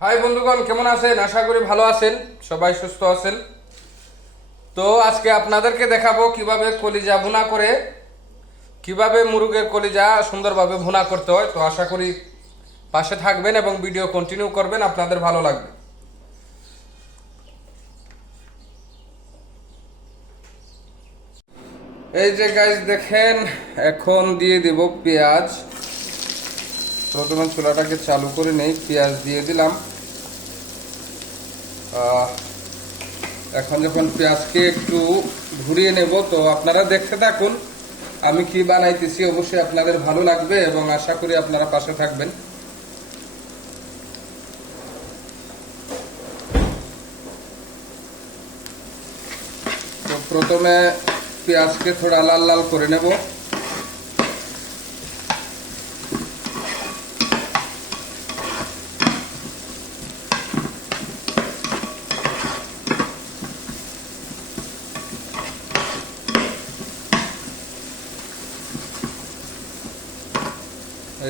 High বন্ধুগণ, কেমন আছেন? আশা করি ভালো আছেন, সবাই সুস্থ আছেন। তো আজকে আপনাদেরকে দেখাবো কিভাবে কলিজা ভুনা করে, কিভাবে মুরগের কলিজা সুন্দরভাবে ভুনা করতে হয়। তো আশা করি পাশে থাকবেন এবং ভিডিও কন্টিনিউ করবেন, আপনাদের ভালো লাগবে। এই যে গাইস দেখেন, এখন দিয়ে দেব পেঁয়াজ। প্রথমে চুলাটাকে চালু করে নেই, পেঁয়াজ দিয়ে দিলাম। এখন যখন পেঁয়াজকে একটু ঘুরিয়ে নেব, তো আপনারা দেখতে থাকুন আমি কি বানাইতেছি। অবশ্যই আপনাদের ভালো লাগবে এবং আশা করি আপনারা পাশে থাকবেন। তো প্রথমে পেঁয়াজকে থোড়া লাল লাল করে নেব।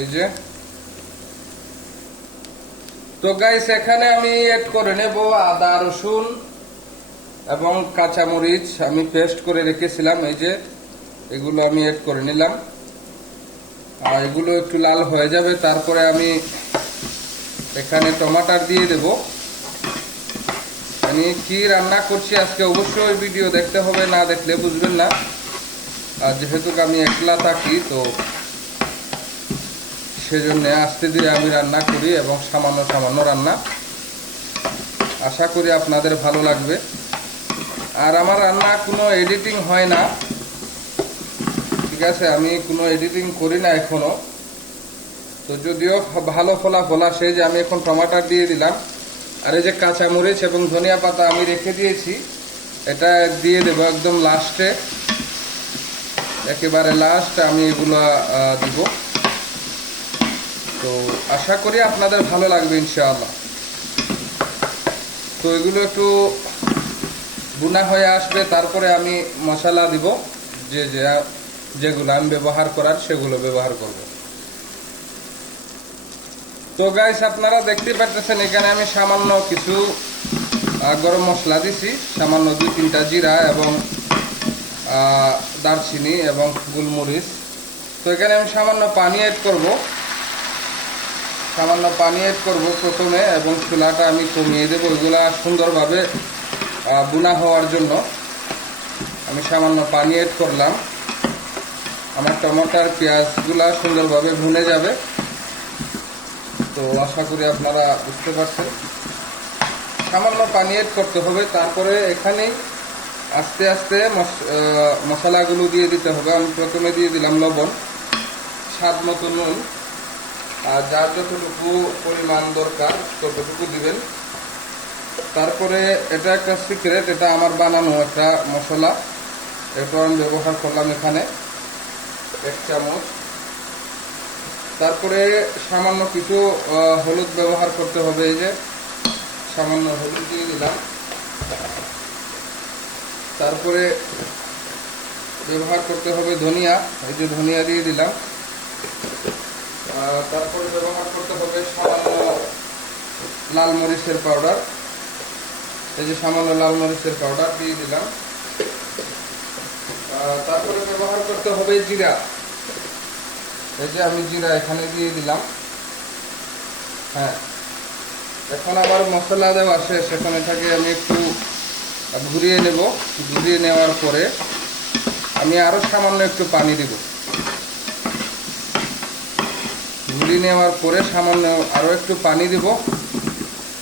এই যে, তো গাইস এখানে আমি এড করে নেব আদা রসুন এবং কাঁচামরিচ আমি পেস্ট করে রেখেছিলাম। এই যে এগুলো আমি এড করে নিলাম। আর এগুলো একটু লাল হয়ে যাবে, তারপরে আমি এখানে টমাটার দিয়ে দেব। আমি কি রান্না করছি আজকে অবশ্যই ভিডিও দেখতে হবে, না দেখলে বুঝবেন না। আর যেহেতু আমি একলা থাকি, তো সেজন্য আস্তে ধীরে আমি রান্না করি এবং সামান্য সামান্য রান্না। আশা করি আপনাদের ভালো লাগবে। আর আমার রান্না কোনো এডিটিং হয় না, ঠিক আছে? আমি কোনো এডিটিং করি না এখনো। তো যদিও ভালো ফলাফল আসে, যে আমি এখন টমাটার দিয়ে দিলাম। আর এই যে কাঁচামরিচ এবং ধনিয়া পাতা আমি রেখে দিয়েছি, এটা দিয়ে দেবো একদম লাস্টে, একেবারে লাস্ট আমি এগুলো দিব। তো আশা করি আপনাদের ভালো লাগবে ইনশাআল্লাহ। তো এগুলো একটু বুনা হয়ে আসবে, তারপরে আমি মশলা দিব, যেগুলো আমি ব্যবহার করার সেগুলো ব্যবহার করব। তো গাইস আপনারা দেখতে পাচ্ছেন এখানে আমি সামান্য কিছু গরম মশলা দিছি, সামান্য 2-3টা জিরা এবং দারচিনি এবং গোলমরিচ। তো এখানে আমি সামান্য পানি অ্যাড করব প্রথমে, এবং চুলাটা আমি কমিয়ে দেবো। এগুলা সুন্দরভাবে বুনা হওয়ার জন্য আমি সামান্য পানি অ্যাড করলাম। আমার টমেটোর পেঁয়াজগুলা সুন্দরভাবে ভুনে যাবে। তো আশা করি আপনারা বুঝতে পারছেন, সামান্য পানি অ্যাড করতে হবে। তারপরে এখানেই আস্তে আস্তে মশলাগুলো দিয়ে দিতে হবে। আমি প্রথমে দিয়ে দিলাম লবণ, স্বাদ মতো নুন, আর যার যতটুকু পরিমাণ দরকার ততটুকু দিবেন। তারপরে এটা একটা সিক্রেট, এটা আমার বানানো একটা মশলা, এটা আমি ব্যবহার করলাম এখানে 1 চামচ। তারপরে সামান্য কিছু হলুদ ব্যবহার করতে হবে। এই যে সামান্য হলুদ দিয়ে দিলাম। তারপরে ব্যবহার করতে হবে ধনিয়া, এই যে ধনিয়া দিয়ে দিলাম। তারপরে ব্যবহার করতে হবে সামান্য লাল মরিচের পাউডার, এই যে সামান্য লাল মরিচের পাউডার দিয়ে দিলাম। তারপরে ব্যবহার করতে হবে জিরা, এই যে আমি জিরা এখানে দিয়ে দিলাম। হ্যাঁ, এখন আবার মশলা দেওয়া শেষ, এখন এটাকে আমি একটু ঘুরিয়ে নেব। ঘুরিয়ে নেওয়ার পরে আমি আরো সামান্য একটু পানি দিব। ঘুরিয়ে নেওয়ার পরে সামান্য আরো একটু পানি দিব।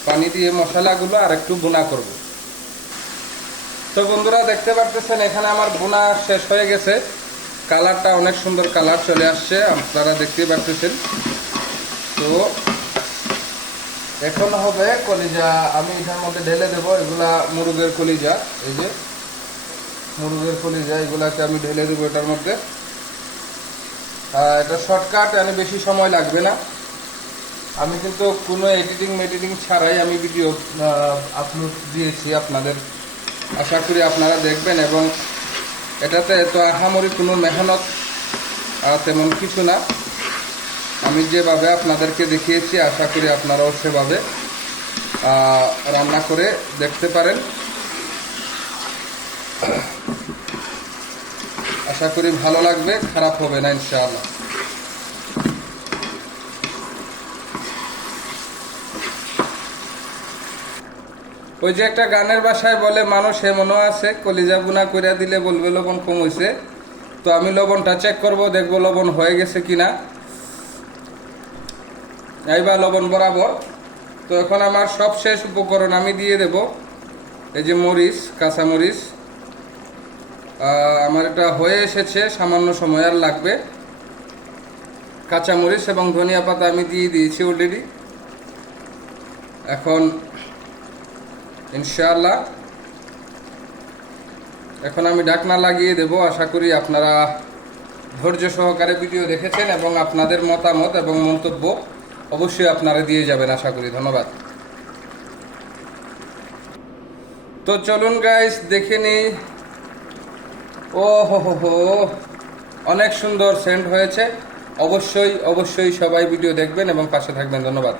পানি দিয়ে মশলাগুলো আর একটু ভুনা করব। তো বন্ধুরা দেখতে পারতেছেন এখানে আমার ভুনা শেষ হয়ে গেছে। কালারটা অনেক সুন্দর কালার চলে আসছে, আপনারা দেখতে পারতেছেন। তো এখন হবে কলিজা, আমি এটার মধ্যে ঢেলে দেবো। এগুলা মুরগের কলিজা, এই যে মুরগের কলিজা, এগুলাকে আমি ঢেলে দেবো এটার মধ্যে। এটা শর্টকাট, মানে বেশি সময় লাগবে না। আমি কিন্তু কোনো এডিটিং ছাড়াই আমি ভিডিও আপলোড দিয়েছি আপনাদের। আশা করি আপনারা দেখবেন, এবং এটাতে এত আহামরি কোনো মেহনত তেমন কিছু না। আমি যেভাবে আপনাদেরকে দেখিয়েছি, আশা করি আপনারাও সেভাবে রান্না করে দেখতে পারেন। আশা করি ভালো লাগবে, খারাপ হবে না ইনশাআল্লাহ। ওই যে একটা গানের ভাষায় বলে, মানুষ এমনও আছে কলিজা বুনা করে দিলে বলবে লবণ কম হয়েছে। তো আমি লবণটা চেক করব, দেখবো লবণ হয়ে গেছে কিনা। এইবার লবণ বরাবর। তো এখন আমার সব শেষ উপকরণ আমি দিয়ে দেব। এই যে মরিচ, কাঁচা মরিচ আমার এটা হয়ে এসেছে, সামান্য সময় আর লাগবে। কাঁচা মরিচ এবং ধনিয়া পাতা আমি দিয়ে দিয়েছি অলরেডি। এখন ইনশাআল্লাহ এখন আমি ঢাকনা লাগিয়ে দেব। আশা করি আপনারা ধৈর্য সহকারে ভিডিও দেখেছেন এবং আপনাদের মতামত এবং মন্তব্য অবশ্যই আপনারা দিয়ে যাবেন আশা করি। ধন্যবাদ। তো চলুন গাইস দেখে নিই। ও হো, অনেক সুন্দর সেন্ট হয়েছে। অবশ্যই সবাই ভিডিও দেখবেন এবং পাশে থাকবেন। ধন্যবাদ।